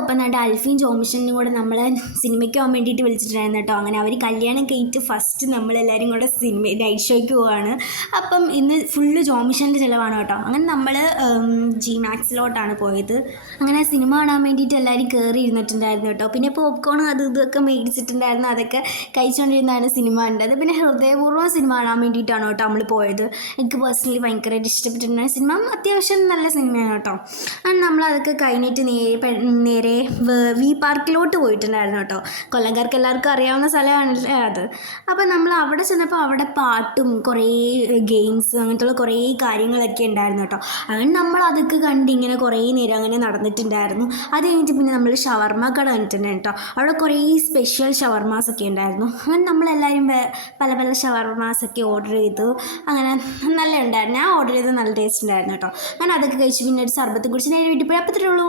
അപ്പം എന്നിട്ട് അൽഫിയും ജോമിഷനും കൂടെ നമ്മളെ സിനിമയ്ക്ക് പോകാൻ വേണ്ടിയിട്ട് വിളിച്ചിട്ടുണ്ടായിരുന്നു കേട്ടോ. അങ്ങനെ അവർ കല്യാണം കഴിഞ്ഞിട്ട് ഫസ്റ്റ് നമ്മളെല്ലാവരും കൂടെ നൈറ്റ് ഷോയ്ക്ക് പോവാണ്. അപ്പം ഇന്ന് ഫുള്ള് ജോമിഷൻ്റെ ചിലവാണ് കേട്ടോ. അങ്ങനെ നമ്മൾ ജി മാക്സിലോട്ടാണ് പോയത്. അങ്ങനെ സിനിമ കാണാൻ വേണ്ടിയിട്ട് എല്ലാവരും കയറി ഇരുന്നിട്ടുണ്ടായിരുന്നു കേട്ടോ. പിന്നെ പോപ്കോണും അത് ഇതൊക്കെ മേടിച്ചിട്ടുണ്ടായിരുന്നു. അതൊക്കെ കഴിച്ചുകൊണ്ടിരുന്നാണ് സിനിമ കണ്ടത്. പിന്നെ ഹൃദയപൂർവ്വം സിനിമ കാണാൻ വേണ്ടിയിട്ടാണ് കേട്ടോ നമ്മൾ പോയത്. എനിക്ക് പേഴ്സണലി ഭയങ്കരമായിട്ട് ഇഷ്ടപ്പെട്ടിട്ടുണ്ടായ സിനിമ അത്യാവശ്യം നല്ല സിനിമയാണ് കേട്ടോ. നമ്മളതൊക്കെ കഴിഞ്ഞിട്ട് നേരെ വി പാർക്കിലോട്ട് പോയിട്ടുണ്ടായിരുന്നു കേട്ടോ. കൊല്ലംകാർക്ക് എല്ലാവർക്കും അറിയാവുന്ന സ്ഥലമാണല്ലേ അത്. അപ്പം നമ്മൾ അവിടെ ചെന്നപ്പോൾ അവിടെ പാട്ടും കുറേ ഗെയിംസ് അങ്ങനത്തുള്ള കുറേ കാര്യങ്ങളൊക്കെ ഉണ്ടായിരുന്നു കേട്ടോ. അങ്ങനെ നമ്മൾ അതൊക്കെ കണ്ട് ഇങ്ങനെ കുറേ നേരം അങ്ങനെ നടന്നിട്ടുണ്ടായിരുന്നു. അത് കഴിഞ്ഞിട്ട് പിന്നെ നമ്മൾ ഷവർമ്മ കട കണ്ടിട്ടുണ്ടായിരുന്നു കേട്ടോ. അവിടെ കുറേ സ്പെഷ്യൽ ഷവർമാസൊക്കെ ഉണ്ടായിരുന്നു. അങ്ങനെ നമ്മളെല്ലാവരും പല പല ഷവർമാസൊക്കെ ഓർഡർ ചെയ്തു. അങ്ങനെ നല്ല ഉണ്ടായിരുന്നു. ഞാൻ ഓർഡർ ചെയ്ത് നല്ല ടേസ്റ്റ് ഉണ്ടായിരുന്നു കേട്ടോ. ഞാൻ അതൊക്കെ കഴിച്ച് പിന്നെ ഒരു സർബത്ത് കുടിച്ച് നേരെ വീട്ടിൽ പോയി. അപ്പത്തേ ഉള്ളൂ.